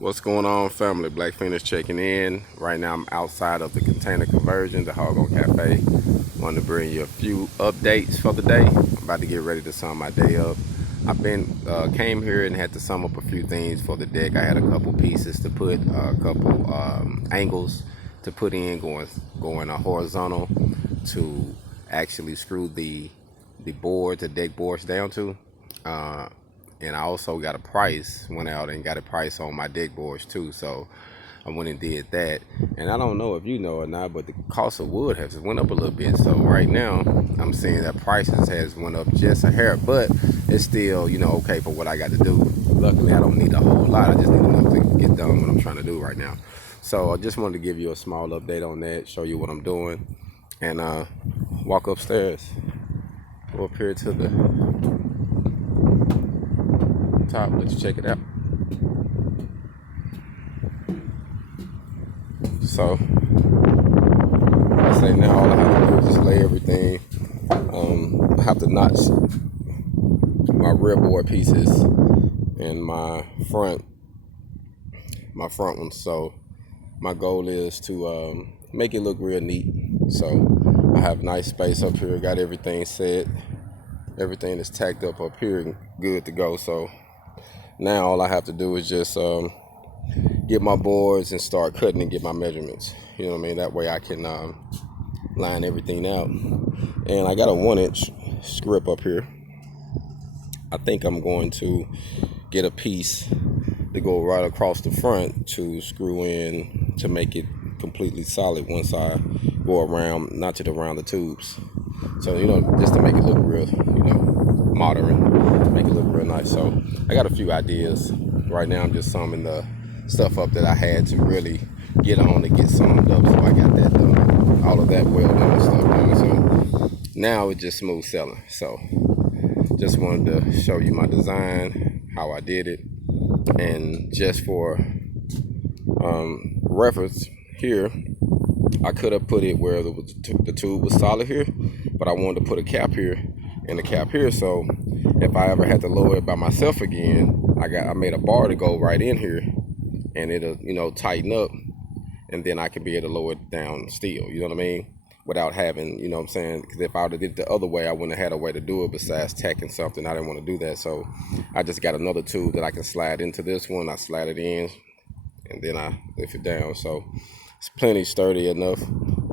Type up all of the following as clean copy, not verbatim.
What's going on, family? Black Feniks checking in. Right now I'm outside of the container conversion, the HogOn Cafe. Wanted to bring you a few updates for the day. I'm about to get ready to sum my day up. Came here and had to sum up a few things for the deck. I had a couple pieces to put, a couple angles to put in, going horizontal to actually screw the deck boards down to. And I also got a price, went out and got a price on my deck boards too. So I went and did that. And I don't know if you know or not, but the cost of wood has went up a little bit. So right now I'm seeing that prices has went up just a hair, but it's still, okay for what I got to do. Luckily I don't need a whole lot. I just need enough to get done what I'm trying to do right now. So I just wanted to give you a small update on that, show you what I'm doing, and walk upstairs. Go up here to the top, let you check it out. So I say now all I have to do is just lay everything. I have to notch my rear board pieces and my front ones. So my goal is to make it look real neat. So I have nice space up here, got everything set. Everything is tacked up here and good to go. So now all I have to do is just get my boards and start cutting and get my measurements. You know what I mean? That way I can line everything out. And I got a 1-inch script up here. I think I'm going to get a piece to go right across the front to screw in to make it completely solid once I go around, notch it around the tubes. So, just to make it look real, modern, to make it look real nice. So I got a few ideas. Right now I'm just summing the stuff up that I had to really get on to get summed up. So I got that done, all of that welding and stuff done. So now it's just smooth sailing. So just wanted to show you my design, how I did it. And just for reference here, I could have put it where the tube was solid here, but I wanted to put a cap here and a cap here. So if I ever had to lower it by myself again, I made a bar to go right in here, and it'll tighten up, and then I can be able to lower it down still. You know what I mean? Without having, what I'm saying? Because if I would have did it the other way, I wouldn't have had a way to do it besides tacking something. I didn't want to do that, so I just got another tube that I can slide into this one. I slide it in, and then I lift it down. So it's plenty sturdy enough.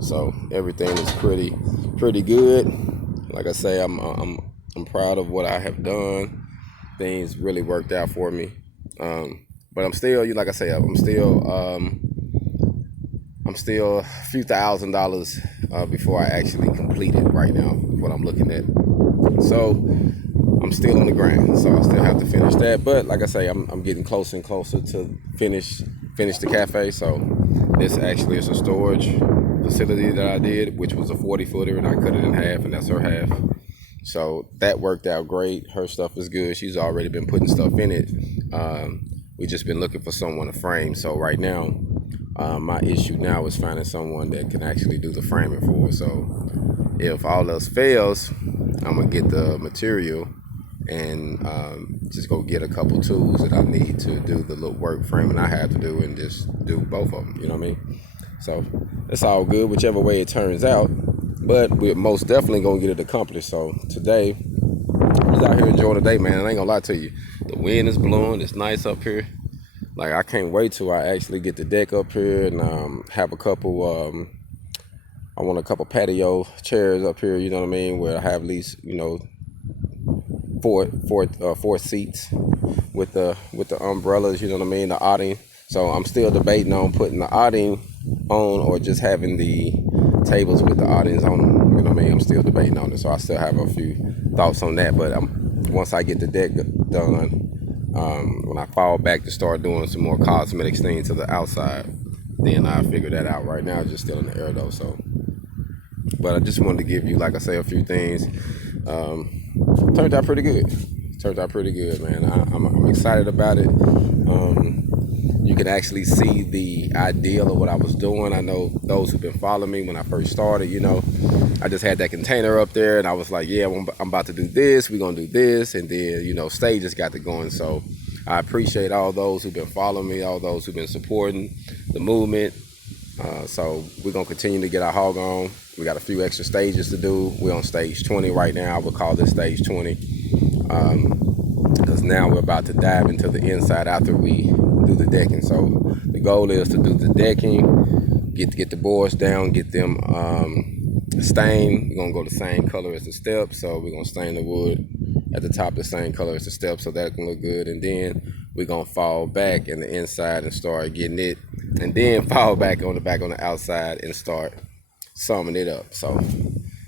So everything is pretty good. Like I say, I'm proud of what I have done. Things really worked out for me. But I'm still, like I say, I'm still a few $1,000s before I actually complete it right now, what I'm looking at. So I'm still on the grind, so I still have to finish that. But like I say, I'm getting closer and closer to finish the cafe. So this actually is a storage facility that I did, which was a 40-footer, and I cut it in half, and that's her half. So that worked out great. Her stuff is good. She's already been putting stuff in it. We just been looking for someone to frame. So right now, my issue now is finding someone that can actually do the framing for us. So if all else fails, I'm gonna get the material and just go get a couple tools that I need to do the little work framing I have to do, and just do both of them. You know what I mean? So it's all good, whichever way it turns out. But we're most definitely gonna get it accomplished. So today, I'm just out here enjoying the day, man. I ain't gonna lie to you. The wind is blowing. It's nice up here. Like, I can't wait till I actually get the deck up here and have a couple. I want a couple patio chairs up here. You know what I mean? Where I have at least four seats with the umbrellas. You know what I mean? The awning. So I'm still debating on putting the awning on or just having the tables with the awnings on them. You know what I mean? I'm still debating on it. So I still have a few thoughts on that. But once I get the deck done, when I fall back to start doing some more cosmetics things to the outside, then I figure that out. Right now, it's just still in the air though. So, but I just wanted to give you, like I say, a few things. Turned out pretty good. Turned out pretty good, man. I'm excited about it. You can actually see the ideal of what I was doing. I know those who've been following me when I first started, I just had that container up there, and I was like, yeah, I'm about to do this. We're going to do this. And then, stages got to going. So I appreciate all those who've been following me, all those who've been supporting the movement. So we're gonna continue to get our hog on. We got a few extra stages to do. We're on stage 20 right now. I would call this stage 20 because now we're about to dive into the inside after we do the decking. So the goal is to do the decking, get the boards down, get them stained. We're gonna go the same color as the steps, so we're gonna stain the wood at the top the same color as the steps, so that can look good. And then we're gonna fall back in the inside and start getting it, and then fall back on the outside and start summing it up. So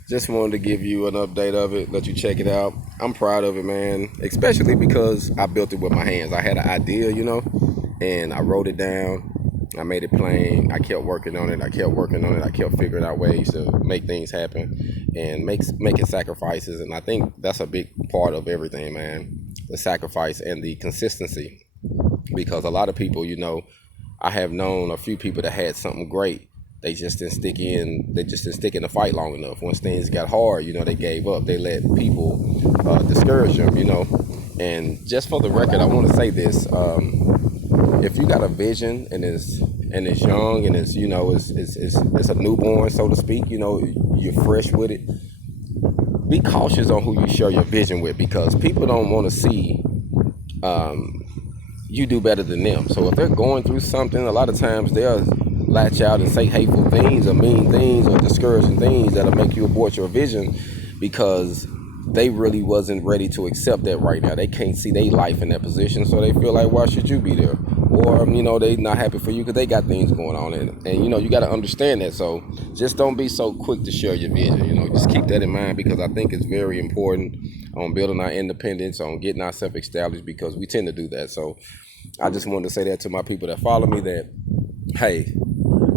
just wanted to give you an update of it, let you check it out. I'm proud of it, man, especially because I built it with my hands. I had an idea, you know, and I wrote it down. I made it plain. I kept working on it. I kept figuring out ways to make things happen and making sacrifices. And I think that's a big part of everything, man. The sacrifice and the consistency. Because a lot of people, you know, I have known a few people that had something great. They just didn't stick in the fight long enough. Once things got hard, you know, they gave up. They let people discourage them, you know. And just for the record, I want to say this. If you got a vision and it's young and it's, you know, it's a newborn, so to speak, you know, you're fresh with it, be cautious on who you share your vision with, because people don't want to see you do better than them. So if they're going through something, a lot of times they'll latch out and say hateful things or mean things or discouraging things that'll make you abort your vision, because they really wasn't ready to accept that right now. They can't see their life in that position, so they feel like, why should you be there? Or, you know, they not happy for you because they got things going on. And you know, you got to understand that. So just don't be so quick to share your vision. You know, just keep that in mind, because I think it's very important on building our independence, on getting ourselves established, because we tend to do that. So I just wanted to say that to my people that follow me, that, hey,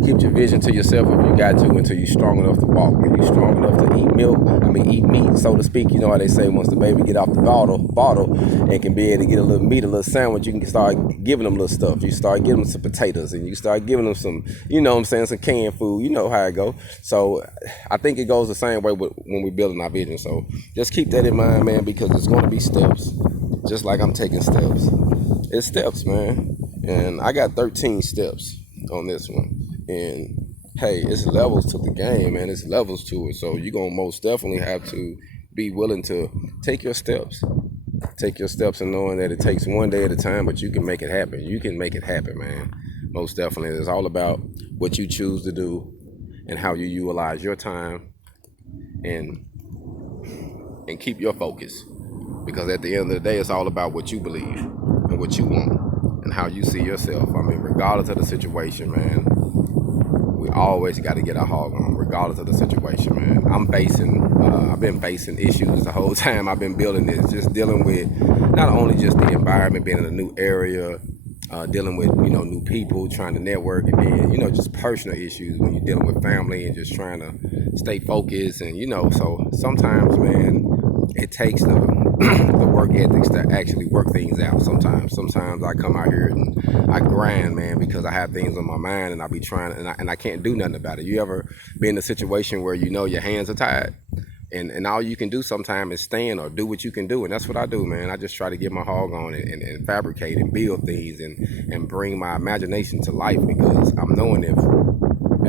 keep your vision to yourself if you got to, until you're strong enough to walk. When you're strong enough to eat meat, so to speak. You know how they say, once the baby get off the bottle and can be able to get a little meat, a little sandwich, you can start giving them little stuff. You start giving them some potatoes, and you start giving them some, you know what I'm saying, some canned food. You know how it go. So I think it goes the same way when we're building our vision. So just keep that in mind, man, because it's going to be steps, just like I'm taking steps. It's steps, man. And I got 13 steps on this one. And hey, it's levels to the game, man. It's levels to it. So you're going to most definitely have to be willing to take your steps. Take your steps, and knowing that it takes one day at a time, but you can make it happen. You can make it happen, man. Most definitely. It's all about what you choose to do and how you utilize your time, and keep your focus. Because at the end of the day, it's all about what you believe and what you want and how you see yourself. I mean, regardless of the situation, man, we always got to get our hog on, regardless of the situation, man. I've been facing issues the whole time I've been building this, just dealing with not only just the environment, being in a new area, dealing with, you know, new people, trying to network, and then, you know, just personal issues when you're dealing with family and just trying to stay focused. And, you know, so sometimes, man, it takes the work ethics to actually work things out. Sometimes I come out here and I grind, man, because I have things on my mind and I be trying, and I can't do nothing about it. You ever been in a situation where, you know, your hands are tied and all you can do sometimes is stand or do what you can do? And that's what I do, man. I just try to get my hog on and fabricate and build things and bring my imagination to life, because I'm knowing if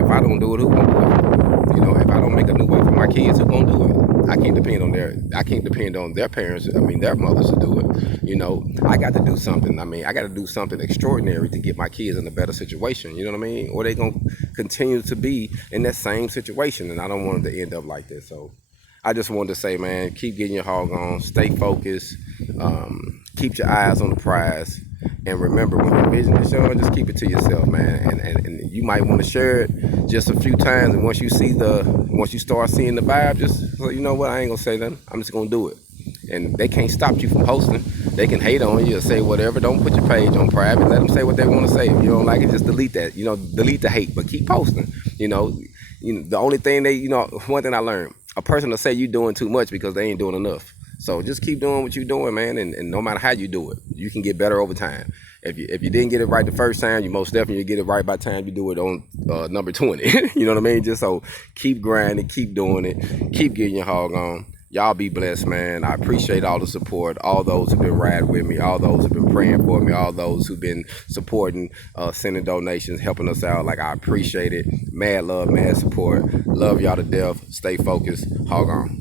I don't do it, who gonna do it? You know, if I don't make a new way for my kids, who gonna do it? I can't depend on their parents, their mothers to do it. You know, I got to do something. I got to do something extraordinary to get my kids in a better situation. You know what I mean? Or they gonna continue to be in that same situation, and I don't want them to end up like this. So I just wanted to say, man, keep getting your hog on, stay focused, keep your eyes on the prize. And remember, when your vision is shown, just keep it to yourself, man. And you might want to share it just a few times. And once you start seeing the vibe, just so you know what, I ain't gonna say nothing. I'm just gonna do it. And they can't stop you from posting. They can hate on you or say whatever. Don't put your page on private. Let them say what they want to say. If you don't like it, just delete that. You know, delete the hate, but keep posting. You know, the only thing one thing I learned, a person will say you doing too much because they ain't doing enough. So just keep doing what you're doing, man, and no matter how you do it, you can get better over time. If you didn't get it right the first time, you most definitely get it right by the time you do it on number 20. You know what I mean? Just so keep grinding, keep doing it, keep getting your hog on. Y'all be blessed, man. I appreciate all the support, all those who've been riding with me, all those who've been praying for me, all those who've been supporting, sending donations, helping us out. Like, I appreciate it. Mad love, mad support. Love y'all to death. Stay focused. Hog on.